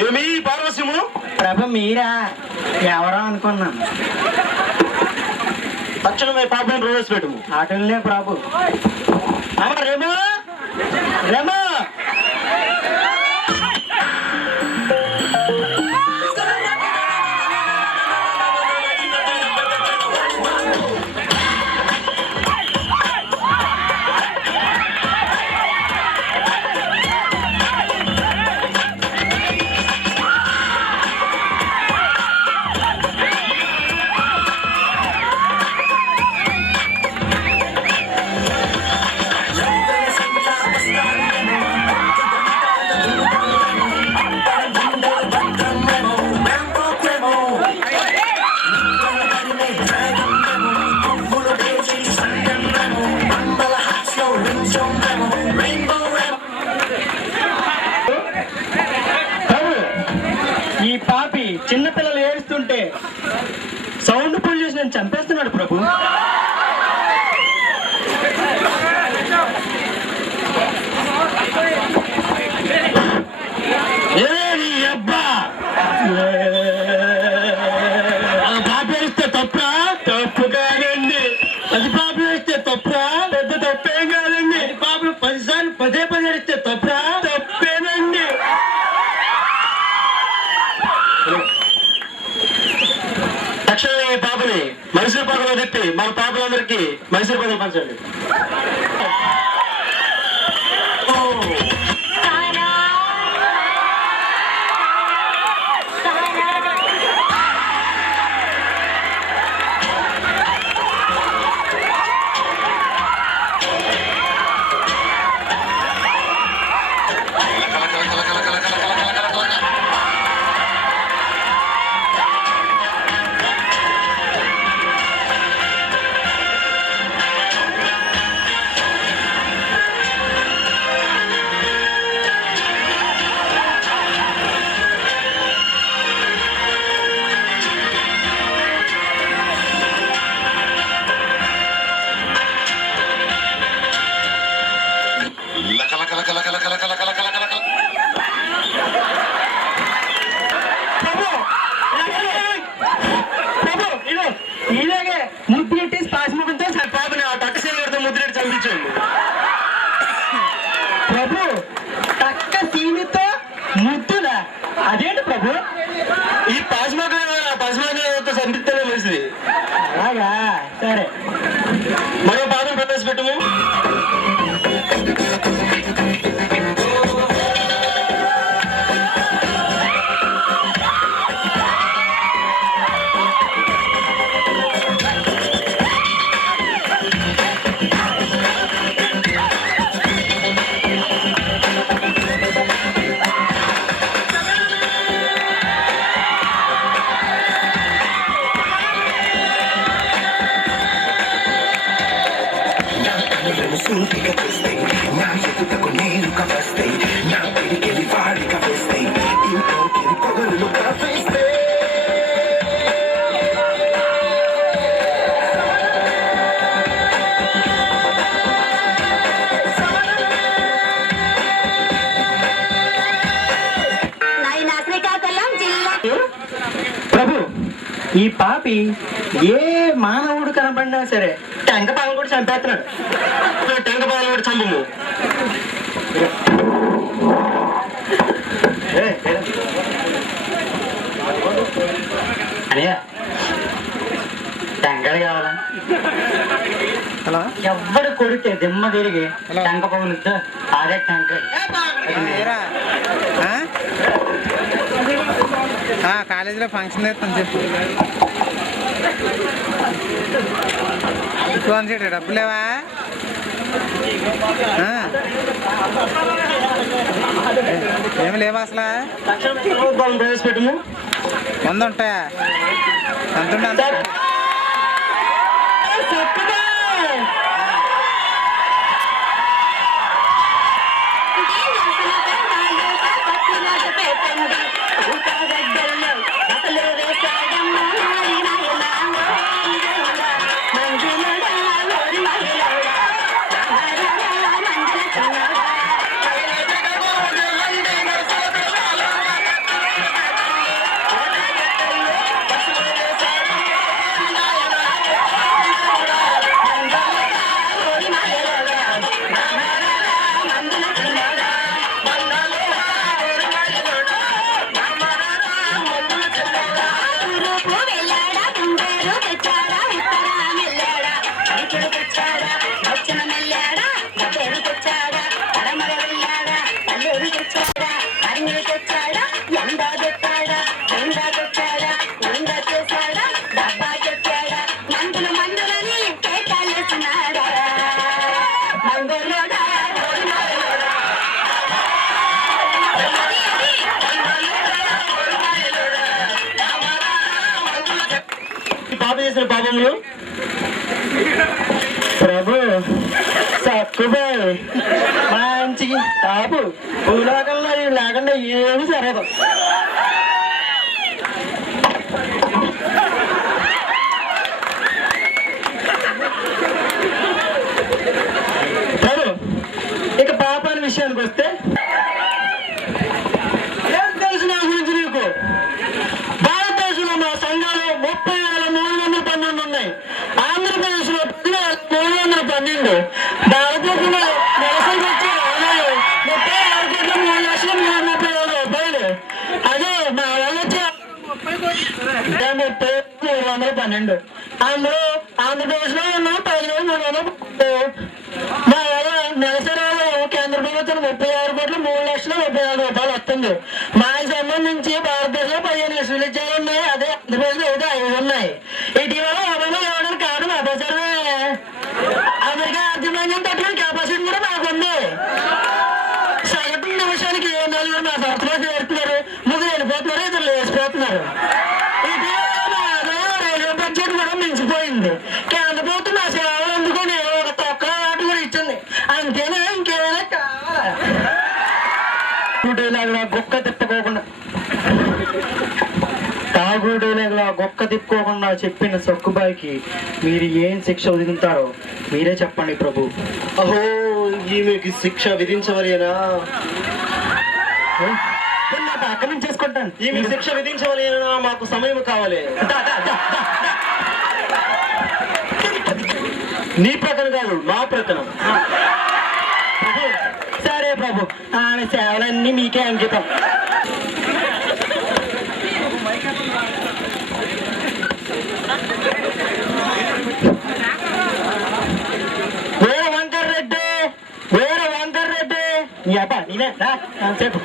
ఏమి పార్వశ్యము? ప్రభు మీరా? ఎవరో అనుకున్నాను. తక్షణమే పాపని ప్రవేశపెట్టుము. అటులే ప్రభు. రేమా రేమా ఈ పాపి చిన్నపిల్లలు ఏడుస్తుంటే సౌండ్ పొల్యూషన్ చంపేస్తున్నాడు ప్రభు. పాప వేస్తే తప్పా? తప్పు కాదండి. అది పాప వేస్తే తప్పా? పెద్ద తప్పేం కాదండి. పాపలు 10 సార్లు పదే ఏడిస్తే తప్పా? తప్పేనండి. తక్షణమే ఈ పాపని మైసూరు పాకలో తిప్పి మన పాపలందరికీ మైసూరు పాకలు పంచండి. ఇలాగే ముద్దు పెట్టి పాసిముఖంతో పాపని ఆ టక్కసీలతో ముద్రెట్టి చంపించండి. ప్రభు. టక్క సీనితో ముద్దులా? అదేంటి ప్రభు? ఈ పాసిమాకతో సంతృప్తిలో మంచిది. అలాగా? సరే. మరో పాపను ప్రవేశపెట్టము. ప్రభు, ఈ పాపి ఏ మానవుడు కనపడినా సరే టెంక పాలను కూడా చంపేస్తున్నాడు. టెంక పాలను కూడా చంపము. అదే టెంకాయలు కావాలా? ఎవ్వడు కొడితే దిమ్మ తిరిగి టెంక పగులుతో అదే టెంకాయ. కాలేజీలో ఫంక్షన్ చేస్తాను చెప్పు. ఫోన్ చేయడం డబ్బు లేవా? ఏమి లేవా అసలు? ప్రవేశపెట్టము. 100 ఉంటాయా? ఎంత ఉంటే పాప చేసిన పాపములు ప్రభు సక్కుబాయ్ మంచి తాపు భూలోకంలో ఇవి లేకుండా ఏమి జరగదు. ప్రభు ఇక పాప అనే విషయానికి వస్తే ఏం తెలుసు నా గురించి నీకు? భారతదేశంలో మా సంఘాలు 30,312 ఉన్నాయి. ఆంధ్రప్రదేశ్ లో 312. భారతదేశంలో వ్యవసాయం వచ్చే ఆదాయం 36,3,330,000 అదే మా వాళ్ళు వచ్చే 30,312. అందులో ఆంధ్రప్రదేశ్ లో ఉన్న 10,300. మా వాళ్ళ నెలసరి కేంద్ర ప్రభుత్వం 36,03,30,000 వస్తుంది. మాకు సంబంధించి భారతదేశంలో 15 విశ్వవిద్యాలయాలు ఉన్నాయి. అదే ఆంధ్రప్రదేశ్ లో అయితే 5 ఉన్నాయి. ఇటీవల అమలు ఇవ్వడానికి కారణం అపసరమే. అమెరికా ఆర్థిక తట్టుకునే కెపాసిటీ కూడా మాకుంది. సగటు నిమిషానికి 4 మా సంస్థలో చేరుతున్నారు. ముందు వెళ్ళిపోతున్నారు, ఇద్దరు లేచిపోతున్నారు. ఇటీవల మా రైల్వే బడ్జెట్ కూడా మించిపోయింది. కేంద్ర ప్రభుత్వం మా సేవలు అందుకొని ఒక తొక్క ఆట కూడా ఇచ్చింది. అంతేనా ఇంకేమైనా కావాలా? గొక్క తిప్పుకోకుండా తాగుడేలా గొక్క తిప్పుకోకుండా చెప్పిన సక్కుబాయికి మీరు ఏం శిక్ష విధించారో మీరే చెప్పండి ప్రభు. అహో, ఈమెకి శిక్ష విధించవలేనా? అక్కడి నుంచి చేసుకుంటాను. ఈమెకి శిక్ష విధించవలేనా? మాకు సమయం కావాలి. నీ ప్రకటన కాదు, మా ప్రకటన. సరే ప్రభు, ఆమె సేవలన్నీ మీకే అంకితం. వీర వంకర్ రెడ్డి నీ అబ్బా నేనే చెప్పు.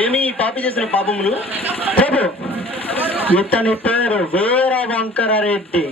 ఏమి పాపి చేసిన పాపములు? ప్రభు ఇతని పేరు వీర వంకరారెడ్డి.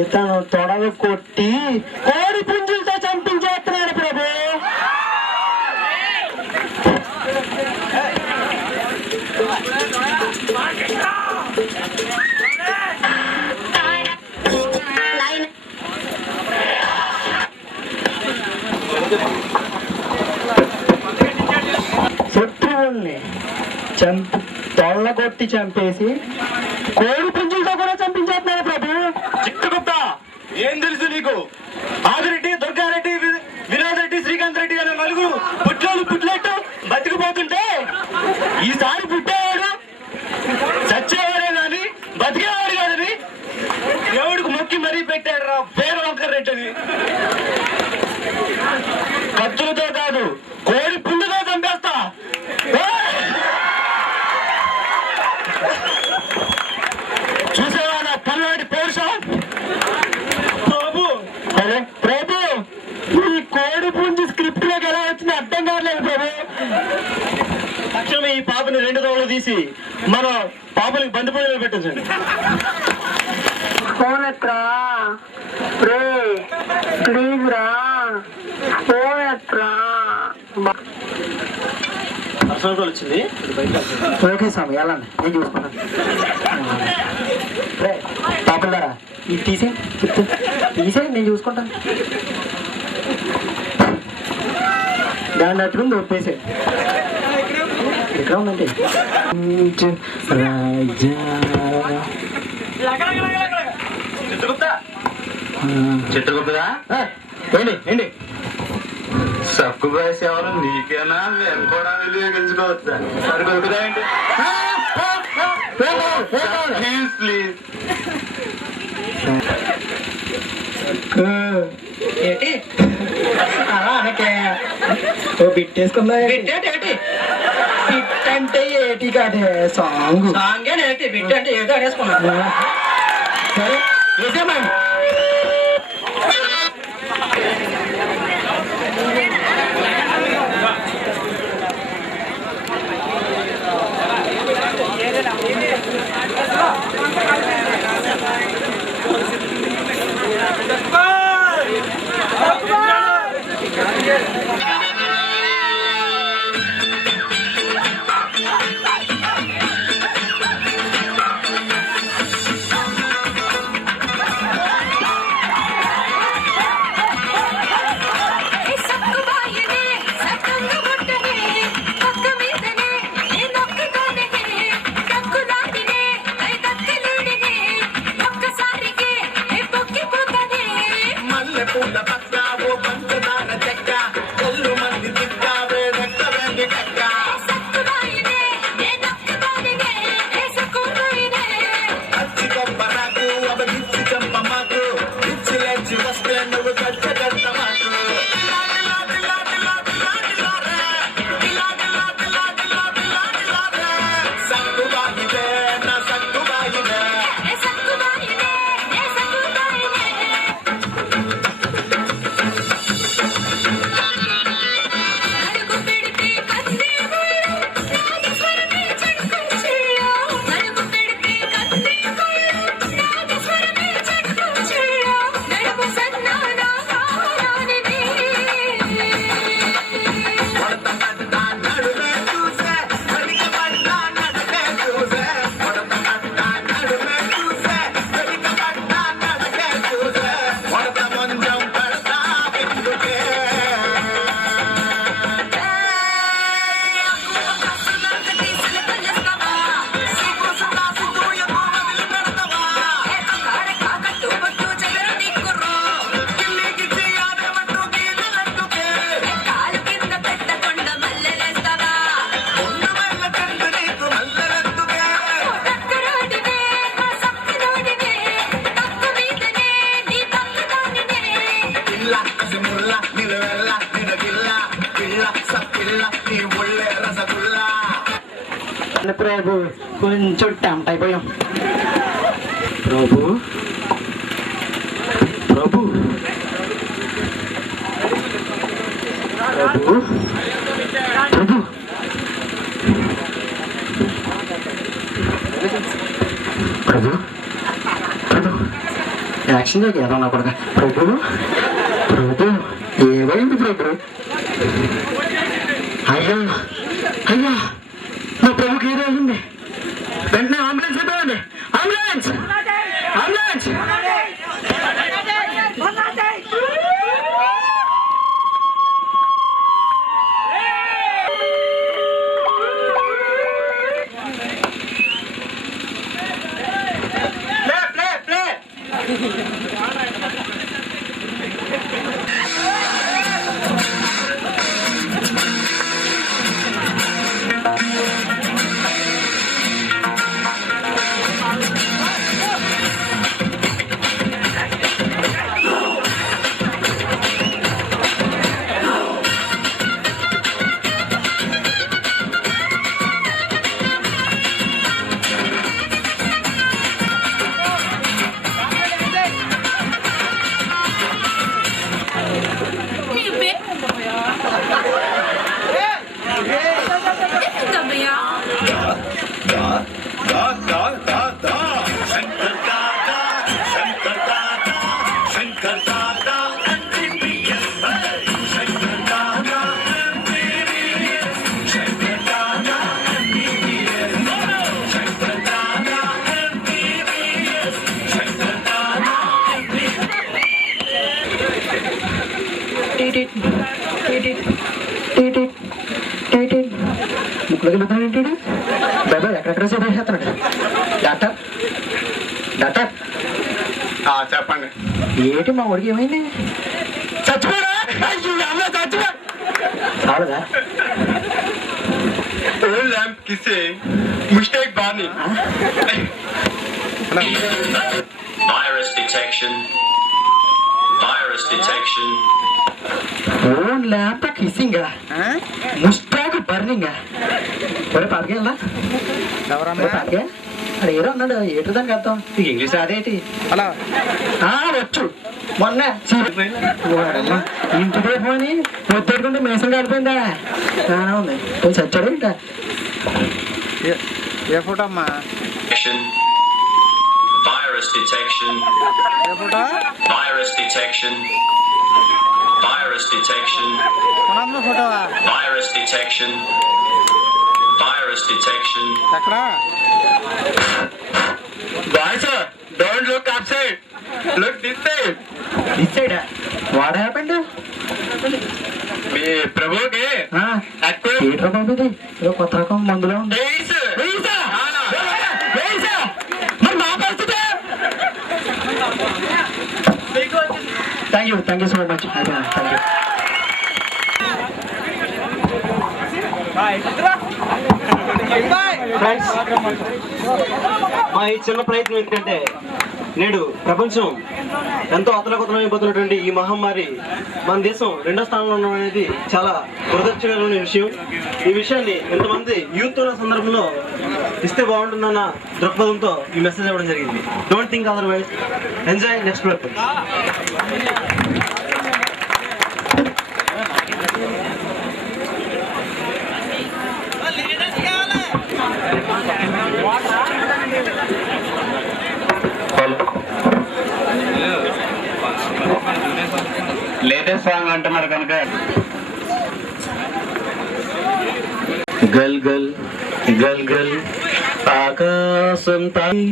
ఇతను తొడలు కొట్టి కోడి పుంజులతో చంపించేస్తున్నాడు ప్రభు. శత్రువుల్ని తొళ్ళగొట్టి చంపేసి కోడి పుంజులతో కూడా చంపించేస్తున్నాడు ప్రభు. చిక్కగుప్త, ఏం తెలుసు నీకు? ఆదిరెడ్డి, దుర్గారెడ్డి, వినోద్ రెడ్డి, శ్రీకాంత్ రెడ్డి అనే 4 పుట్లెట్టు బతికిపోతుంటే ఈసారి పుట్టేవాడు చచ్చేవాడే కానీ బతికేవాడు కాదని దేవుడికి మొక్కి మరీ పెట్టాడు రా వీర వంకర్ రెడ్డి అని. కత్తులతో కాదు, కోడి పుండుతో చంపేస్తా. చూసావా నా పల్నాటి పౌరుషం? ప్రభు ప్రభు ఈ కోడి పుంజు స్క్రిప్ట్ లోకి ఎలా వచ్చింది అర్థం కావట్లేదు ప్రభు. తక్షణమే ఈ పాపని 2 రోజులు తీసి మన పాపలకి బండిపోయిన పెట్టించండి. ఫోన్ ఎత్రా ప్లీజ్ రా, ఫోన్ ఎత్రా. పర్సనల్ కాల్ వచ్చింది. ఓకే స్వామి, ఎలా నేను చూసుకున్నాను. పాపలారా ఇది తీసే నేను చూసుకుంటాను. దాన్ని అట్టుకుని ఒప్పేసే ఎక్కడ ఉందంటే రాజా. చిత్రగుప్తదా ఏంటి ఏంటి సక్కుబాయ్ సేవలు నీకేనా మేము కూడా వినియోగించుకోవచ్చా మరి కొడుకుదా ఏంటి ప్లీజ్ ప్లీజ్ ఏంటి అలా అనకే ఓ బిట్టేసుకుందా బిట్ అంటే ఏటి కాదే సాంగ్ ఏంటి బిట్ అంటే ఏదో అనేసుకున్నా సరే నిజమా ప్రభు కొంచెం టెంప్ట్ అయిపోయాం ప్రభు ప్రభు ప్రభు ప్రభు ప్రభు ప్రభు యాక్షన్ చేయక ఏదో నా కొడుకు ప్రభు ప్రభు ఏమైంది ప్రభు అయ్యా అయ్యా నా ప్రభుకి ఏదో ఉంది వెంటనే అంబులెన్స్ అయిపోయింది అంబులెన్స్ అంబులెన్స్ బాబా ఎక్కడెక్కడ సేపు చేస్తున్నాడు డాక్టర్ డాక్టర్ చెప్పండి ఏంటి మా ఒడికి ఏమైంది? చచ్చిపోరా? అయ్యో, అమ్మ చచ్చిపో. చాలదా? Old lamp kissing. Mistake Barney. Virus detection. Virus detection. ఓన్ ల్యాంప్ కిస్సింగ్, ముస్టాక్ బర్నింగ్. ఒరే పాపకేళ్ళా? ఎవరమ్మా? పాపకే అది ఏదో అన్నాడు. ఏంటో దానికి అర్థం? ఇంగ్లీష్ అదేంటి? హలో, వచ్చు. మొన్న ఇంటి పోని పొద్దుకుంటే మేసం కాలిపోయిందా? ఉంది కొంచెం చచ్చాడు ఇంకా. ఏ ఫోటో అమ్మా? Virus detection. ఏ photo? Virus detection. Virus detection. కొనమ్మ ఫోటోవా? Virus detection. Virus detection. ఎక్కడ? Guys, don't look upside. Look this side. ఇచ్చాడా? What happened? మీ ప్రభుకి ఏంట్రా బాబు ఇది? ఏదో కొత్త రకం మందులో ఉంది. మరి మా పరిస్థితి? Thank you so much. Thank you. Friends, మా ఈ చిన్న ప్రయత్నం ఏంటంటే నేడు ప్రపంచం ఎంతో అతలకుతలమైపోతున్నటువంటి ఈ మహమ్మారి మన దేశం రెండో స్థానంలో ఉండడం అనేది చాలా దురదృష్టకరమైన విషయం. ఈ విషయాన్ని ఎంతమంది యూత్ ఉన్న సందర్భంలో ఇస్తే బాగుంటుందన్న దృక్పథంతో ఈ మెసేజ్ ఇవ్వడం జరిగింది. Don't think otherwise, enjoy next purpose. Latest song అంటున్నారు కనుక గల్ గల్ గల్ గల్ ఆకాశం తాయి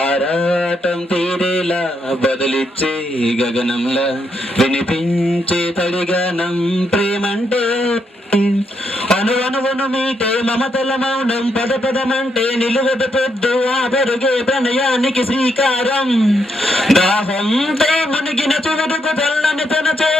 ఆరాటం తీరేలా బదిలిచ్చే గగనంలా వినిపించే తడిగానం ప్రేమంటే అను అనువను మీటే మమతల మౌనం పద పదమంటే నిలువద పొద్దు ఆ పెరుగే ప్రణయానికి శ్రీకారం దాహంతో మునిగిన చురుకు తెల్లని తన చేయ